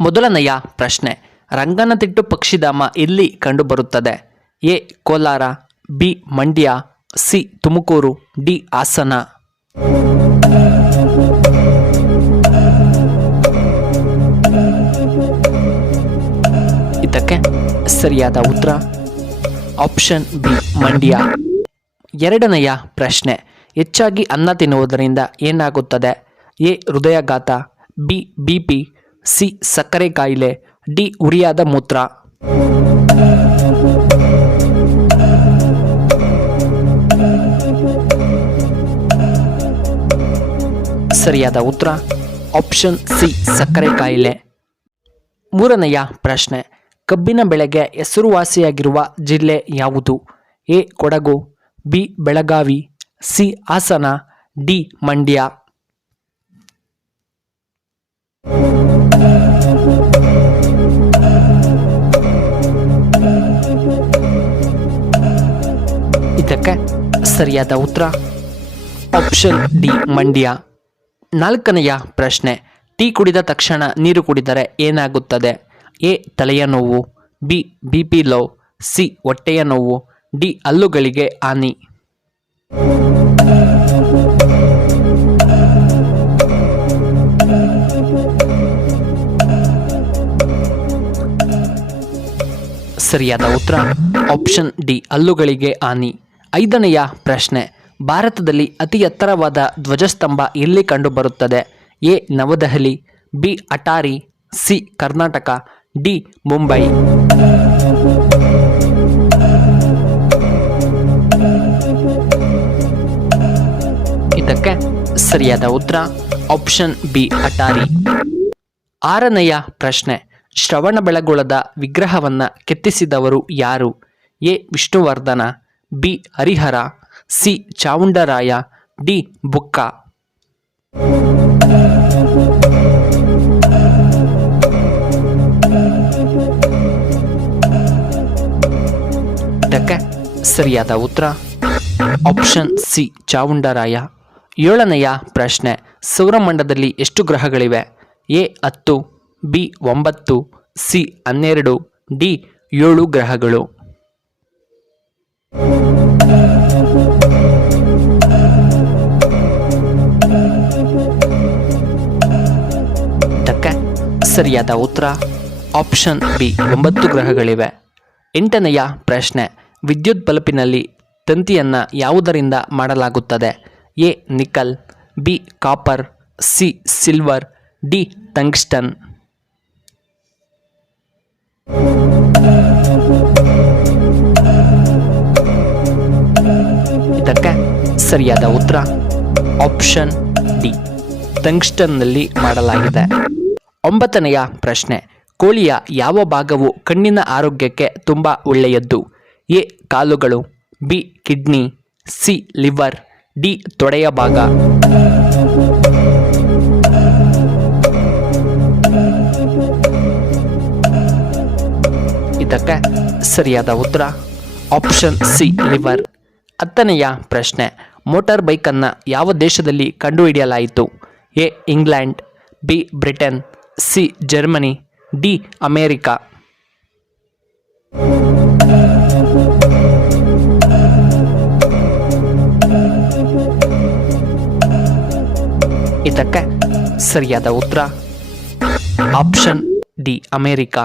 ಮೊದಲನೆಯ ಪ್ರಶ್ನೆ, ರಂಗನತಿಟ್ಟು ಪಕ್ಷಿಧಾಮ ಎಲ್ಲಿ ಕಂಡುಬರುತ್ತದೆ? A Kolar, B Mandya, C Tumakuru, D Hassan. ಇದಕ್ಕೆ ಸರಿಯಾದ ಉತ್ತರ ಆಪ್ಷನ್ ಬಿ ಮಂಡ್ಯ. ಎರಡನೆಯ ಪ್ರಶ್ನೆ, ಹೆಚ್ಚಾಗಿ ಅನ್ನ ತಿನ್ನುವುದರಿಂದ ಏನಾಗುತ್ತದೆ? ಎ ಹೃದಯಾಘಾತ, ಬಿ ಬಿಪಿ, ಸಿ ಸಕ್ಕರೆ ಕಾಯಿಲೆ, ಡಿ ಉರಿಯಾದ ಮೂತ್ರ. ಸರಿಯಾದ ಉತ್ತರ ಆಪ್ಷನ್ ಸಿ ಸಕ್ಕರೆ ಕಾಯಿಲೆ. ಮೂರನೆಯ ಪ್ರಶ್ನೆ, ಕಬ್ಬಿನ ಬೆಳೆಗೆ ಹೆಸರುವಾಸಿಯಾಗಿರುವ ಜಿಲ್ಲೆ ಯಾವುದು? A Kodagu, B Belagavi, C Hassan, D Mandya. ಇದಕ್ಕೆ ಸರಿಯಾದ ಉತ್ತರ ಆಪ್ಷನ್ ಡಿ ಮಂಡ್ಯ. ನಾಲ್ಕನೆಯ ಪ್ರಶ್ನೆ, ಟೀ ಕುಡಿದ ತಕ್ಷಣ ನೀರು ಕುಡಿದರೆ ಏನಾಗುತ್ತದೆ? ಎ ತಲೆಯ ನೋವು, ಬಿ ಬಿಪಿ ಲೋ, ಸಿ ಹೊಟ್ಟೆಯ ನೋವು, ಡಿ ಹಲ್ಲುಗಳಿಗೆ ಹಾನಿ. ಸರಿಯಾದ ಉತ್ತರ ಆಪ್ಷನ್ ಡಿ ಹಲ್ಲುಗಳಿಗೆ ಹಾನಿ. ಐದನೆಯ ಪ್ರಶ್ನೆ, ಭಾರತದಲ್ಲಿ ಅತಿ ಎತ್ತರವಾದ ಧ್ವಜಸ್ತಂಭ ಎಲ್ಲಿ ಕಂಡುಬರುತ್ತದೆ? A Navadehali, B Attari, C Karnataka, D Mumbai. ಇದಕ್ಕೆ ಸರಿಯಾದ ಉತ್ತರ ಆಪ್ಷನ್ ಬಿ ಅಟಾರಿ. ಆರನೆಯ ಪ್ರಶ್ನೆ, ಶ್ರವಣಬೆಳಗೊಳದ ವಿಗ್ರಹವನ್ನು ಕೆತ್ತಿಸಿದವರು ಯಾರು? A Vishnuvardhana, B Harihara, C Chavundaraya, D Bukka. ಇದಕ್ಕೆ ಸರಿಯಾದ ಉತ್ತರ ಆಪ್ಷನ್ ಸಿ ಚಾವುಂಡರಾಯ. ಏಳನೆಯ ಪ್ರಶ್ನೆ, ಸೌರಮಂಡಲದಲ್ಲಿ ಎಷ್ಟು ಗ್ರಹಗಳಿವೆ? ಎ 10, ಬಿ 9, ಸಿ 12, ಡಿ 7 ಗ್ರಹಗಳು. ಇದಕ್ಕೆ ಸರಿಯಾದ ಉತ್ತರ ಆಪ್ಷನ್ ಬಿ 9 ಗ್ರಹಗಳಿವೆ. ಎಂಟನೆಯ ಪ್ರಶ್ನೆ, ವಿದ್ಯುತ್ ಬಲ್ಪಿನಲ್ಲಿ ತಂತಿಯನ್ನು ಯಾವುದರಿಂದ ಮಾಡಲಾಗುತ್ತದೆ? A nickel, B copper, C silver, D tungsten. ಇದಕ್ಕೆ ಸರಿಯಾದ ಉತ್ತರ ಆಪ್ಷನ್ ಡಿ ಟಂಗ್ಸ್ಟನ್ನಲ್ಲಿ ಮಾಡಲಾಗಿದೆ. ಒಂಬತ್ತನೆಯ ಪ್ರಶ್ನೆ, ಕೋಳಿಯ ಯಾವ ಭಾಗವು ಕಣ್ಣಿನ ಆರೋಗ್ಯಕ್ಕೆ ತುಂಬ ಒಳ್ಳೆಯದ್ದು? ಎ ಕಾಲುಗಳು, B kidney, C liver, D ತೊಡೆಯ ಭಾಗ. ಇದಕ್ಕೆ ಸರಿಯಾದ ಉತ್ತರ ಆಪ್ಷನ್ ಸಿ ಲಿವರ್. ಹತ್ತನೆಯ ಪ್ರಶ್ನೆ, ಮೋಟಾರ್ ಬೈಕನ್ನು ಯಾವ ದೇಶದಲ್ಲಿ ಕಂಡುಹಿಡಿಯಲಾಯಿತು? A England, B Britain, C Germany, D America. ಇದಕ್ಕೆ ಸರಿಯಾದ ಉತ್ತರ ಆಪ್ಷನ್ ಡಿ ಅಮೇರಿಕಾ.